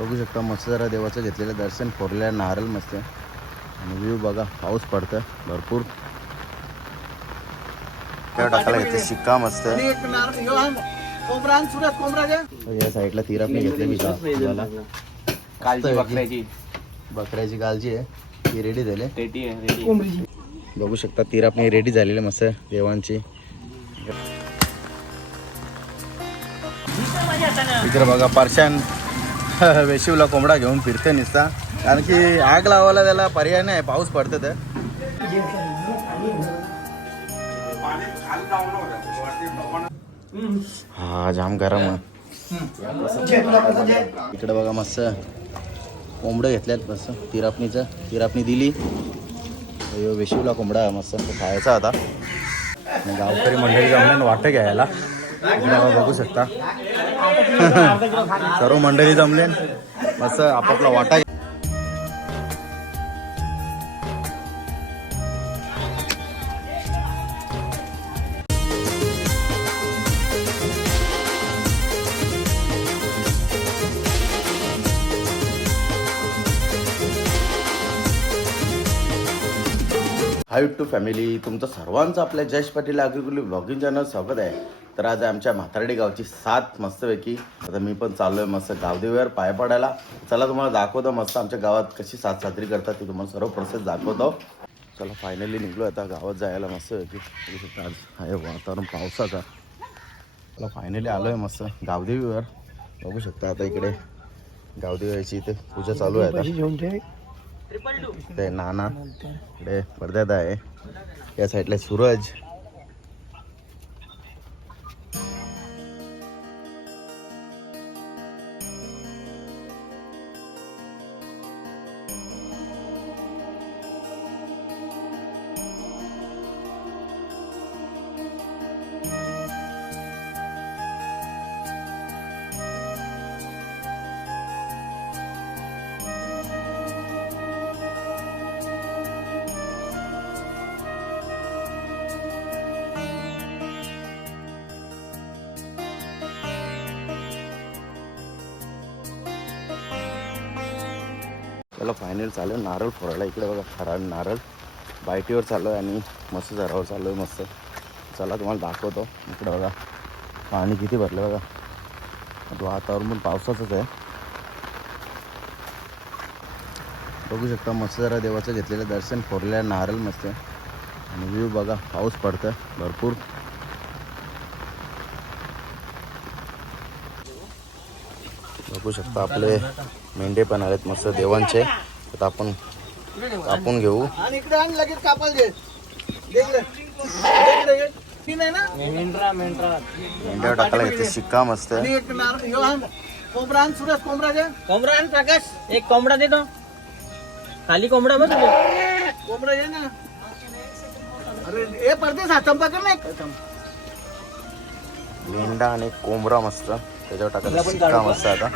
बघू शकता मस्त जरा देवाचं घेतलेलं दर्शन, फोरल्या नारळ मस्त आहे आणि व्ह्यू बघा, पाऊस पडतं भरपूर. टाकायला घेतले शिक्का मस्त. या साईडला तिरापणी घेतलेली बकऱ्याची गालची आहे ती रेडी झाली. बघू शकता तिरापणी रेडी झालेली मस्त देवांची. इकडे बघा परशान वेशीवला कोंबडा घेऊन फिरते निसता, कारण की आग लावायला त्याला पर्याय नाही, पाऊस पडतं तर. हा जाम गरम आहे. इकडे बघा मस्त कोंबडं घेतल्यात मस्त तिरापणी दिली. वेशीवला कोंबडा मस्त खायचा आता. गावकरी मंडळी जमल्यानं वाटतं घ्यायला बघू शकता. सर्व मंडळी जमले मस्त आपापला वाटा. हाय यूट्यूब फॅमिली, तुमचं सर्वांचं आपल्या Jayesh Patil agriculture blogging channel स्वागत आहे. तर आज आमच्या म्हातारडी गावची 7 मस्तपैकी. आता मी पण चाललो आहे मस्त गावदेवीवर पाया पडायला. चला तुम्हाला दाखवतो मस्त आमच्या गावात कशी 7 साजरी करतात ते तुम्हाला सर्व प्रोसेस दाखवतो. चला फायनली निघलो आता गावात जायला मस्तपैकी. आज आहे वातावरण पावसाचा. चला फायनली आलो आहे मस्त गावदेवीवर. बघू शकता आता इकडे गावदेवीची इथे पूजा चालू आहे आता. ते नाना इकडे पडद्यात आहे, या साईडला सूरज. त्याला फायनल चालू आहे नारळ फोडायला. इकडे बघा खराड नारळ बायटीवर चालू आहे आणि मस्त झाडावर चालू आहे मस्त. चला तुम्हाला दाखवतो. इकडे बघा पाणी किती भरलं बघा. आता वातावरण पण पावसाचंच आहे. बघू शकता मस्त जरा देवाचं घेतलेलं दर्शन, फोरल्या नारळ मस्त आहे आणि व्ह्यू बघा, पाऊस पडतं भरपूर. बघू शकता आपले मेंढे पण आलेत मस्त देवांचे. आता आपण कापून घेऊ. मेंढ्या टाकायला घेतले शिक्का मस्त. कोंबडा प्रकाश एक कोंबडा देतो. खाली कोंबडा बस कोंबडा ये ना. अरे हे परदेश हातम पकड नाही. मेंढा आणि कोंबडा मस्त त्याच्यावर टाकायला शिक्का मस्त. आता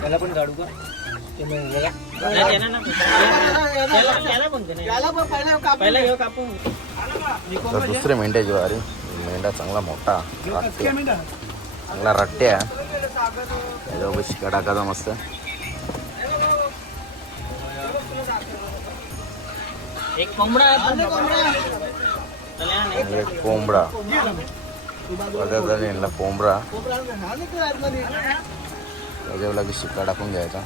त्याला पण काढू का? दुसरे मेंढ्याची वारी. मेंढा चांगला मोठा चांगला रट्ट्या त्याच्यावर शिक्का टाकायचा मस्त. एक कोंबडा एक कोंबडा कोंबडा त्याच्यावर लागेल शिक्का टाकून घ्यायचा.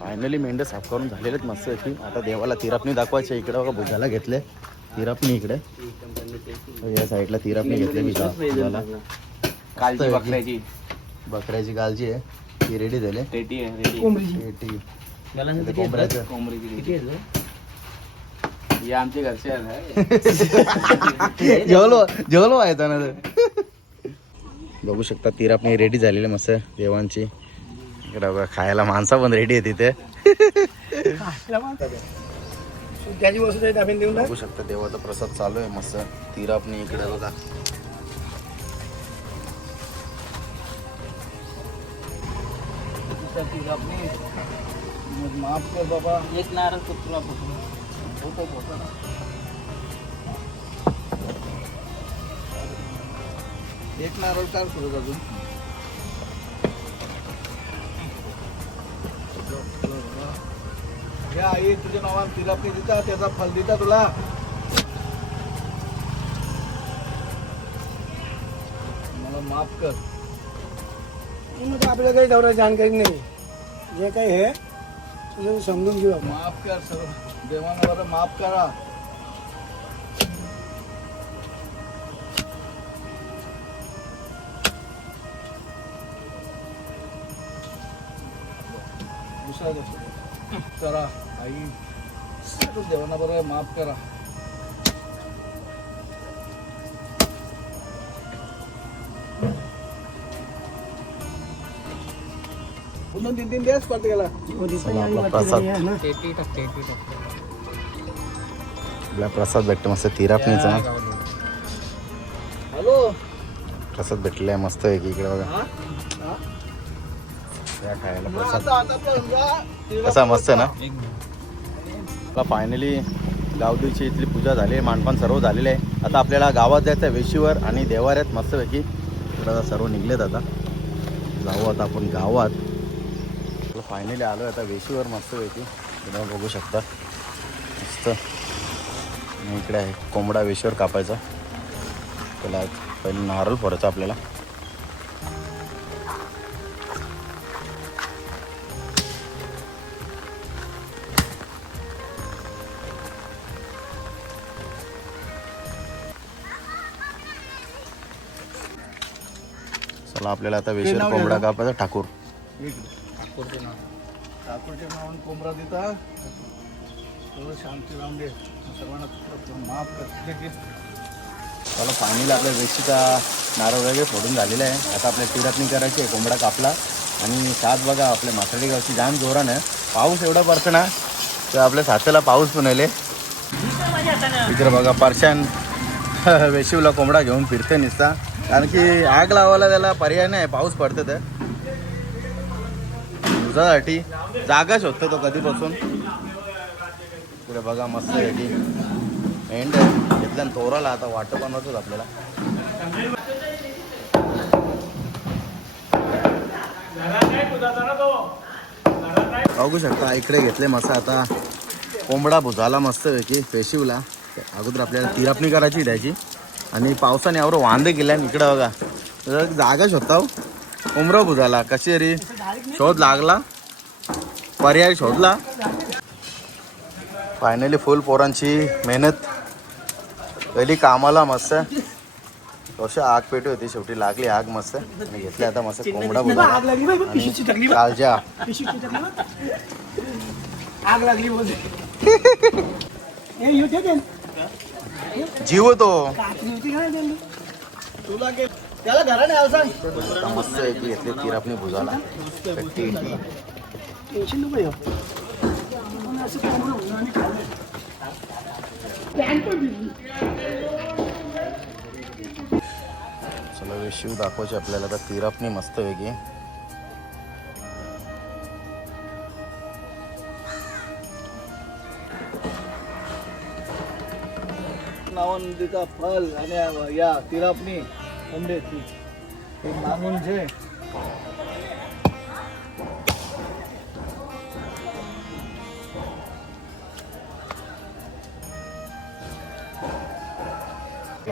फायनली मेंढे साफ करून झालेलेत मस्त की. आता देवाला तिरापणी दाखवायची. इकडे बघा भुजाला घेतले तिरापणी. इकडे या साईडला तिरापणी घेतले मी बकऱ्याची गालची आहे ती रेडी झाली. आमच्या घरचे जेवलो व्हायचा ना. बघू शकता तिरापणी रेडी झालेली मस्त देवांची. इकडे बघा खायला माणसं पण रेडी आहे तिथे. बघू शकता देवाचा प्रसाद चालू आहे मस्त तिरापणी. इकडे बघा माफ कर बाबा. एक नारळ कुत्रा एक नारळ काढ पुढे अजून. या आई तुझ्या नावान तिला पे देता त्याचा फल देता तुला. मला माफ कर. आपल्याला काही तेवढं जानकारी नाही. जे काही हे तुझं समजून घेऊ आपण. माफ कर सर्व देवानं बरं माफ करा. करा आई देवाना बरोबर माफ करा. पुन्हा 3 दिवस पडते गेला. आपला प्रसाद आपला प्रसाद भेटतो मस्त तिरापणीचा. हॅलो प्रसाद भेटलेला आहे मस्त आहे की इकडे बघा. हा? हा? त्या खायला मग प्रसाद आता समजा कसा मस्त आहे ना. मला फायनली गावदेवीची इथली पूजा झाली आहे. मांडपान सर्व झालेलं आहे. आता आपल्याला गावात जायचं आहे वेशीवर आणि देवाऱ्यात मस्तपैकी इकडं आता सर्व निघलेत. आता जाऊ आता आपण गावात. फायनली आलो आहे आता वेशीवर मस्तपैकी. इकडं बघू शकता मस्त. आणि इकडे आहे कोंबडा वेशीवर कापायचा. त्याला पहिले नारळ फोडायचा आपल्याला. चला आपल्याला आता वेशीवर कोंबडा कापायचा. ठाकूर ठाकूरच्या नावाने कोंबडा देता थोडं शांती राहून दे. सर्वांना माफ कर. चला फायनली आपल्या वेशीचा नारळ वगैरे फोडून झालेला आहे. आता आपल्या तिरापणी करायची आहे. कोंबडा कापला आणि सात बघा आपल्या म्हातारी गावची जाम जोरानं आहे. पाऊस एवढा पडतो ना तर आपल्या साथीला पाऊस पण आले. इकडे बघा परशान वेशीवला कोंबडा घेऊन फिरते निसता. कारण की आग लावायला त्याला पर्याय नाही. पाऊस पडतं तर तुझ्यासाठी जागा शोधतो तो कधीपासून. इकडे बघा मस्त आहे की एंड घेतल्या तोराला. आता वाटं बनवतोच आपल्याला. बघू शकता इकडे घेतले मस्त. आता कोंबडा भुजाला मस्त की पेशिवला. अगोदर आपल्याला तिरापणी करायची त्याची. आणि पावसाने यावर वांदे केल्या. इकडं बघा जागा शोधता हो कोंबडा भुजाला. कशी रे शोध लागला. पर्याय शोधला. फायनली फुल पोरांची मेहनत पहिली कामाला मस्त. कशी आग पेटी होती शेवटी लागली आग मस्त. आणि घेतले आता मस्त कोंबडा भुजाला. आणि कालजा आग लागली बोलते. जीव तो तुला त्याला घराने आलं सांग. आता मस्त आहे की घेतली तिरापणी भुजाला. कट्टी टेन्शन नको घेऊ. आपण असं कोंबडं होतं आणि खाल्लं. पॅन्ट पण भिजली. चला शिव दाखवायचे आपल्याला आता तिरापणी मस्त वेगळी. नावानंदीचा फल आणि या तिरापणी कोंबड्याची हे मानून जे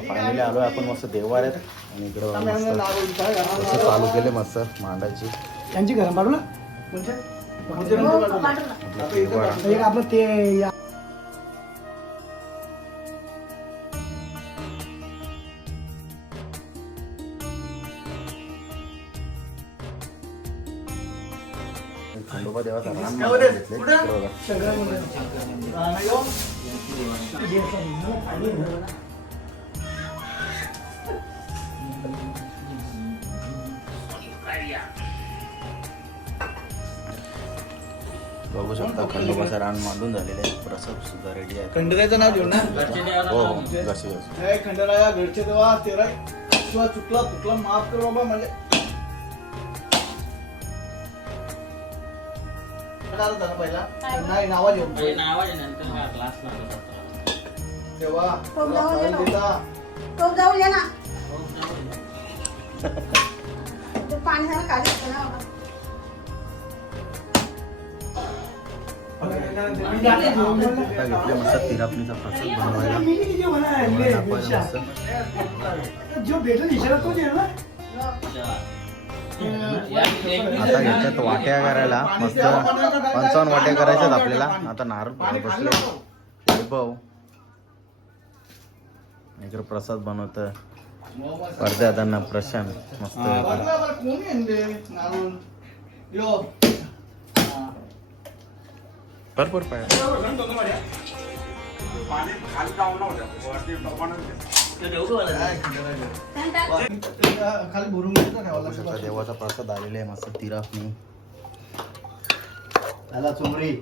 फायनली आलो आपण मस्त देवाऱ्यात. आणि इकडे मस्त चालू केले मस्त मांडायची. त्यांची घरं पाडू ना. आपला देवारा. एक आपलं ते या खंडोबा देवाचा रान मांडून घेतले. इकडे बघा. सगळं म्हणजे बघू शकता खंडोबाचं रान मांडून झालेलं आहे. प्रसाद सुद्धा रेडी आहे. खंडरायाचं नाव घेऊन ना. हो हो घरचे जय खंडराया घरचे देवा तेरा तुला चुकला तुकला माफ कर बाबा. म्हणजे पहिला नाही नावा घेऊन तेव्हा तुला फळ दिला. पाणी झालं खाली होतं ना बाबा. आता घेतले मस्त तिरापणीचा प्रसाद बनवायला दाखवायला मस्त. जो भेटल इशारा तो दे ना. आता घेतात वाट्या करायला मस्त 55 वाट्या करायच्यात आपल्याला. आता नारळ बसले वैभव इकडे प्रसाद बनवत पडद्या त्यांना प्रशांत मस्त भरपूर पाय देवाचा प्रसाद आलेला आहे मस्त तिरापणी. याला चुमरी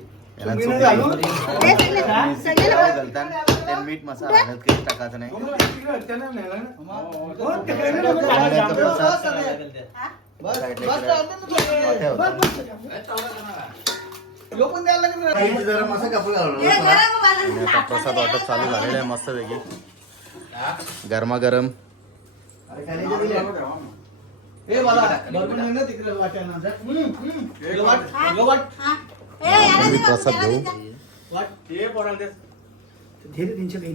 मीठ मसाला हळद काही टाकायचं नाही. आता प्रसाद वाटप चालू झालेलं आहे मस्त वेगळी गरमागरम. प्रसाद घेऊ. धीरे तीनशे काही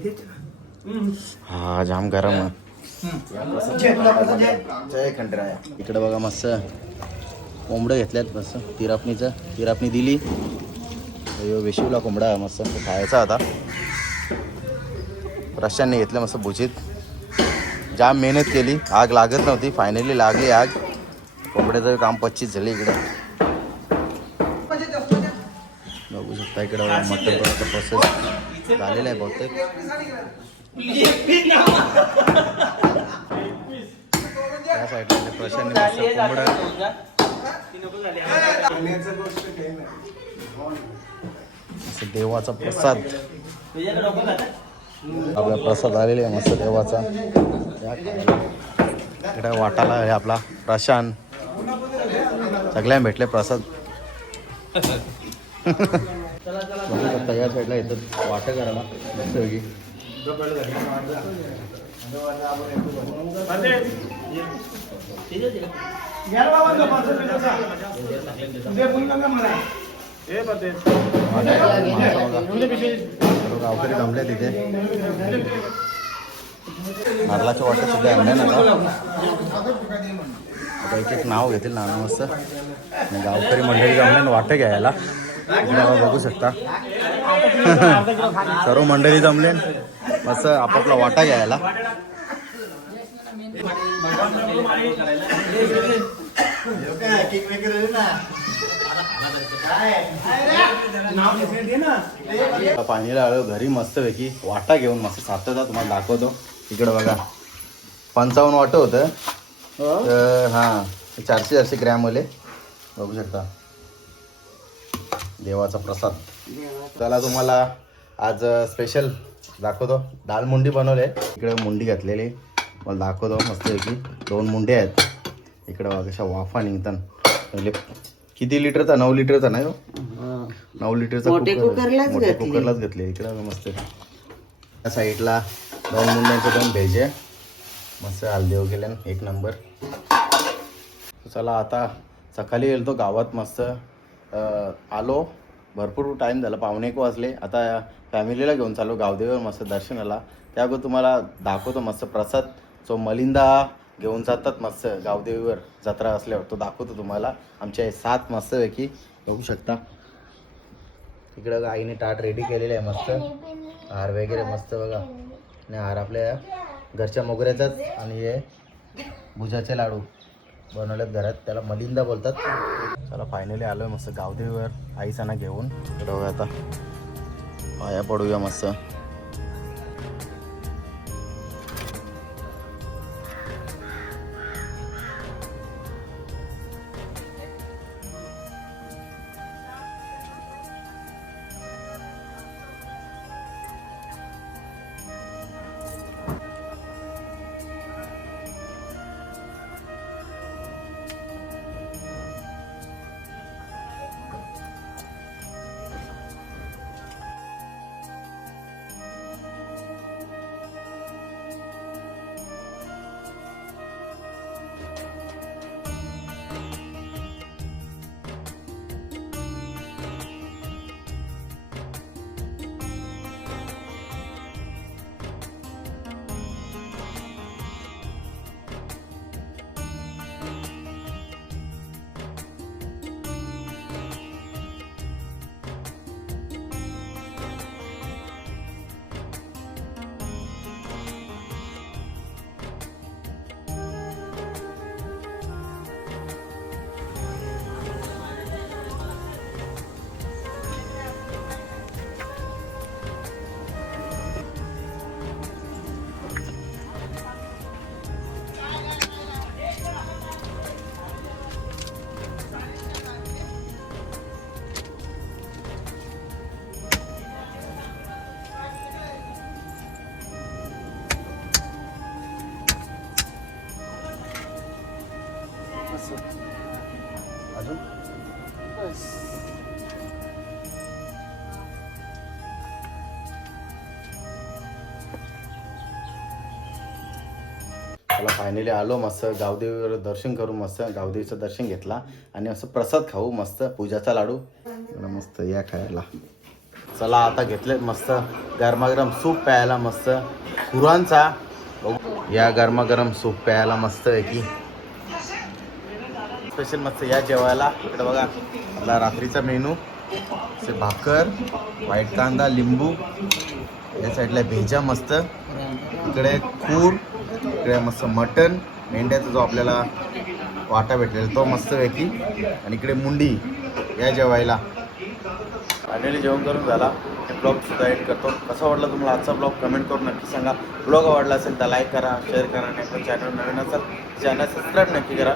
हा जाम गरम आहे. जय खंडराया. इकडे बघा मस्त कोंबडं घेतल्यात मस्त तिरापणी दिली. वेशिवला कोंबडा आहे मस्त खायचा आता. प्रशांतने घेतलं मस्त भुजीत. जाम मेहनत केली आग लागत नव्हती फायनली लागली आग. कोंबड्याचं काम 25 झाले इकडे बघू शकता. इकडे मटन बनवायचा प्रोसेस झालेला आहे बहुतेक. त्या साईडला प्रशांतने मस्त कोंबडा देवाचा प्रसाद आपला प्रसाद आलेला आहे मस्त देवाचा. इकडे वाटाला आहे आपला प्रशांत. सगळ्यांना भेटले प्रसाद. बघू शकता या साईडला येतात वाटं करायला मस्त वेगळी. गावकरी जमले तिथे. नारळाच्या वाट्या सुद्धा आणल्या ना. आता एक एक नाव घेतील ना मस्त. गावकरी मंडळी जमले वाटे घ्यायला. बघू शकता सर्व मंडळी जमले मस्त आपापला वाटा घ्यायला. पाणीला आलो घरी मस्त पैकी वाटा घेऊन मस्त सातता तुम्हाला दाखवतो. इकडे बघा 55 वाटं होतं. हां 400 ग्रॅम वाले बघू शकता. देवाचा प्रसाद. त्याला तुम्हाला आज स्पेशल दाखवतो. दाल मुंडी बनवले. इकडे मुंडी घातलेली मला दाखवतो मस्तपैकी. 2 मुंडे आहेत. इकडे बघा कशा वाफा निघतात. म्हणजे किती लिटरचा 9 लिटरचा नाही 9 लिटरचा कुकरलाच घेतले. इकडे मस्त त्या साईडला 2 मुंड्यांचे 2 भेजे मस्त हलदेव गेल्या 1 नंबर. चला आता सकाळी गेलो गावात मस्त आलो. भरपूर टाईम झाला 1:15 वाजले. आता फॅमिलीला घेऊन चालू गावदेवीवर मस्त दर्शनाला. त्या अगोदर तुम्हाला दाखवतो मस्त प्रसाद जो मलिंदा घेऊन जातात मस्त गावदेवीवर जत्रा असल्यावर तो दाखवतो तुम्हाला. आमच्या 7 मस्तपैकी बघू शकता. इकडं आईने ताट रेडी केलेले आहे मस्त. हार वगैरे मस्त बघा. आणि हार आपल्या घरच्या मोगऱ्याचाच. आणि हे भुजाचे लाडू बनवलेत घरात. त्याला मलिंदा बोलतात. चला फायनली आलो आहे मस्त गावदेवीवर आईसाना घेऊन. बघा आता पाया पडूया मस्त. बस. मला फायनली आलो मस्त गावदेवीवर दर्शन करू मस्त गावदेवीचं दर्शन घेतला आणि असं प्रसाद खाऊ मस्त पूजाचा लाडू मस्त या खायला. चला आता घेतले मस्त गरमागरम सूप प्यायला मस्त गुरांचा या गरमागरम सूप प्यायला मस्त आहे की स्पेशल मस्त या जेवायला. इकडे बघा आपला रात्रीचा मेनू भाकर व्हाईट कांदा लिंबू या साईडला भेजा मस्त इकडे खूर इकडे मस्त मटन मेंढ्याचा जो आपल्याला वाटा भेटलेला तो मस्त पैकी आणि इकडे मुंडी या जेवायला. फायनली जेवण करून झाला. हे ब्लॉग सुद्धा एड करतो. कसा वाटला तुम्हाला आजचा ब्लॉग कमेंट करून नक्की सांगा. ब्लॉग आवडला असेल तर लाईक करा शेअर करा आणि आपल्या चॅनल नवीन असेल चॅनल सबस्क्राईब नक्की करा.